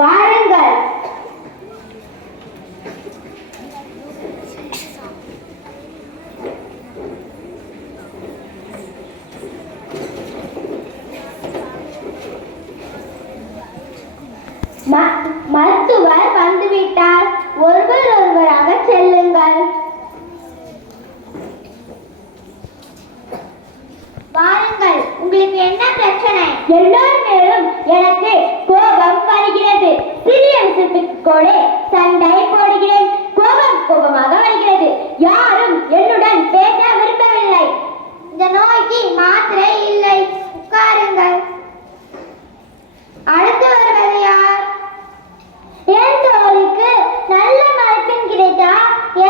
வாருங்கள். மருத்துவர் வந்துவிட்டார். ஒருவராக செல்லுங்கள். வாருங்கள். உங்களுக்கு என்ன பிரச்சனை? எல்லோர் மேலும் எனக்கு கோபம் வருகிறது. சிறிய விஷயத்துக்கு கூட சண்டை போடுகிறேன். கோபமாக வருகிறது. யாரும் என்னுடன் பேச விரும்பவில்லை. இந்த நோய்க்கு மாத்திரை இல்லை. உட்காருங்கள். அடுத்து வருவது யார்? என் தோழிக்கு நல்ல மருத்துவம் கிடைத்தா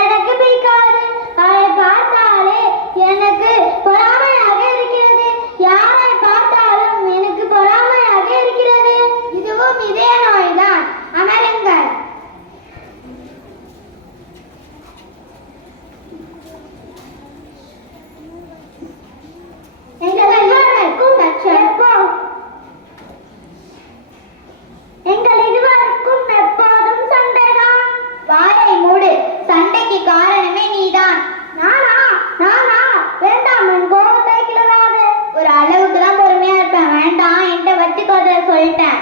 எனக்கு பிடிக்காது. அவளை பார்த்தாலே எனக்கு பொறாமையாக இருக்கிறது. யாரை பார்த்தாலும் எனக்கு பொறாமையாக இருக்கிறது. இதுவும் இதே நோய்தான். அமருங்கள். எங்கள் இருவருக்கும் எப்போதும் சண்டைதான். வாயை மூடு. சண்டைக்கு காரணமே நீதான். நானா? வேண்டாம், என் கோபத்தை கிளறாது. ஒரு அளவுக்கு தான் பொறுமையா இருப்பேன். வேண்டாம், என்கிட்ட வச்சுக்கோத சொல்லிட்டேன்.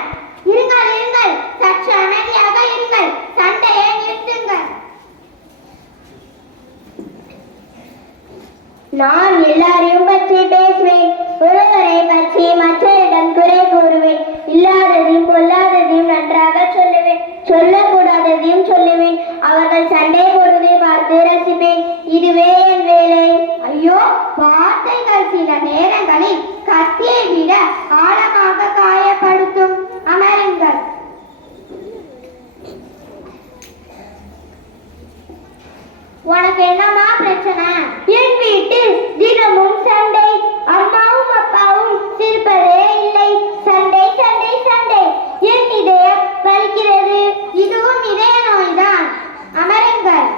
இருங்கள், சற்று அமைதியாக இருங்கள். சண்டையை நிறுத்துங்கள். நான் எல்லாரையும் பற்றி பேசுவேன். ஒருவரை பற்றி மற்றவரிடம் குறை கூறுவேன். இல்லாததையும் பொல்லாததையும் நன்றாக சொல்லுவேன். சொல்லக்கூடாததையும் சொல்லுவேன். அவர்கள் சண்டை போடுவதை பார்த்து ரசிப்பேன். இதுவே என் வேலை. ஐயோ, வார்த்தைகள் சில நேரங்களில் கத்தியை விட ஆழமாக காயப்படுத்தும். அமருங்கள். உனக்கு என்னமா பிரச்சனை? என் வீட்டில் தினமும் சண்டை. அம்மாவும் அப்பாவும் சிரிப்பதே இல்லை. சண்டை. என் இதயம் வலிக்கிறது. இதுவும் இதய நோய்தான். அமருங்கள்.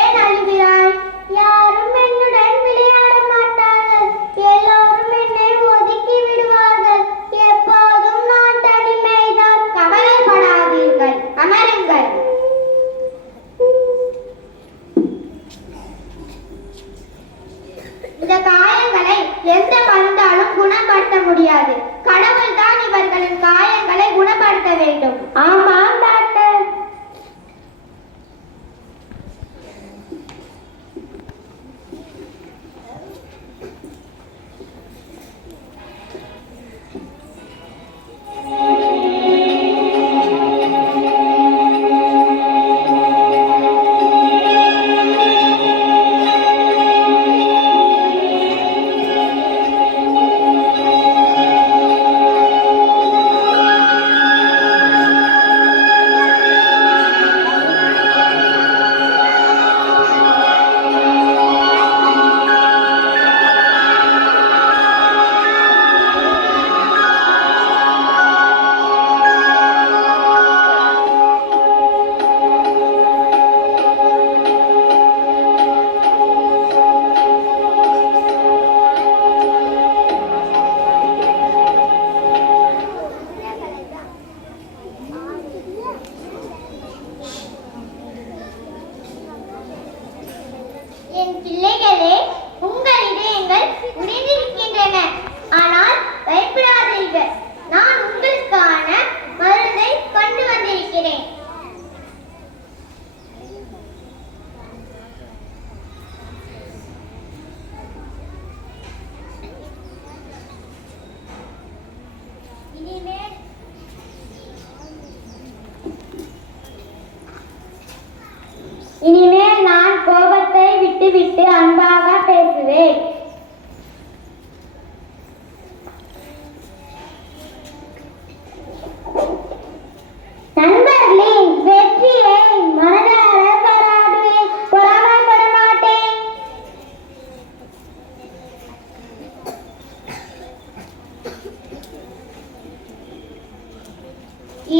ஏன் அழுகிறாய்? யாரும் என்னுடன் விளையாட மாட்டார்கள். எல்லோரும் என்னை ஒதுக்கி விடுவார்கள். எப்போதும் நான் தனிமைதான். கவலைப்படாதீர்கள். அமருங்கள். இந்த காயங்களை எந்த மருந்தாலும் குணப்படுத்த முடியாது. கடவுள் தான் இவர்களின் காயங்களை குணப்படுத்த வேண்டும். ஆமாம் டாக்டர். என் பிள்ளைகளே, உங்கள் இதயங்கள் உடைந்திருக்கின்றன. ஆனால் பயப்படாதீர்கள். நான் உங்களுக்கான மருந்தை கொண்டு வந்திருக்கிறேன். இனிமேல் நான் கோபத்தை விட்டுவிட்டு அன்பாக பேசுவேன். நண்பர்களின் வெற்றியை மனதார பாராட்டுவேன். பொறாமைப்பட மாட்டேன்.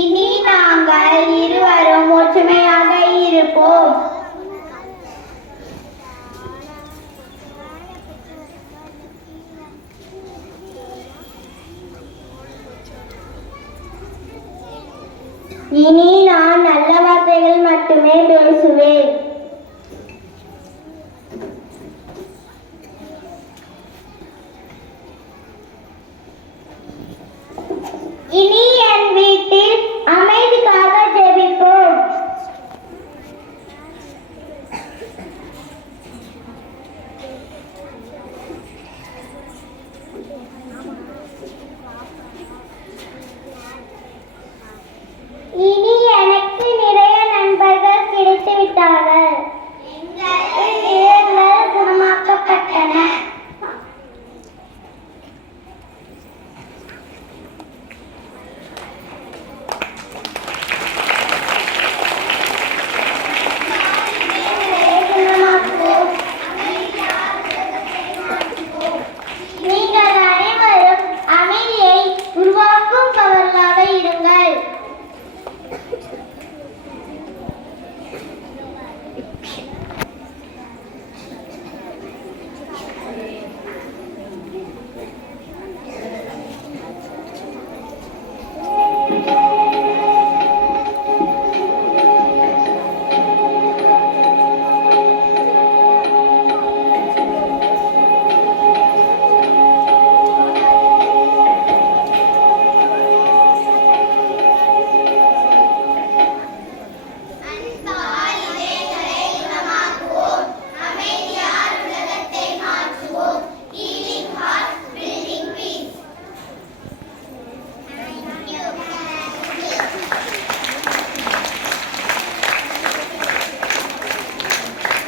இனி நாங்கள் இருவரும் ஒற்றுமையாக இருப்போம். இனி நான் நல்ல வார்த்தைகள் மட்டுமே பேசுவேன். இனி என் வீட்டில் அமைதிக்காக ஜெபிப்போம். இனி எனக்கு நிறைய நண்பர்கள் கிடைத்து விட்டார்கள். எங்கள் குணமாக்கப்பட்டன. நீங்கள் அனைவரும் அமைதியை உருவாக்குபவர்களாக இருங்கள்.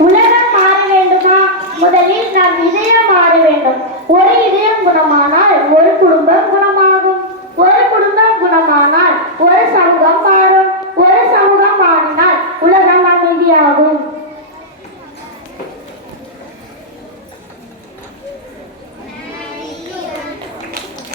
உலகம் மாற வேண்டுமா? முதலில் நம் இதயம் மாற வேண்டும். ஒரு இதயம் குணமானால் ஒரு குடும்பம்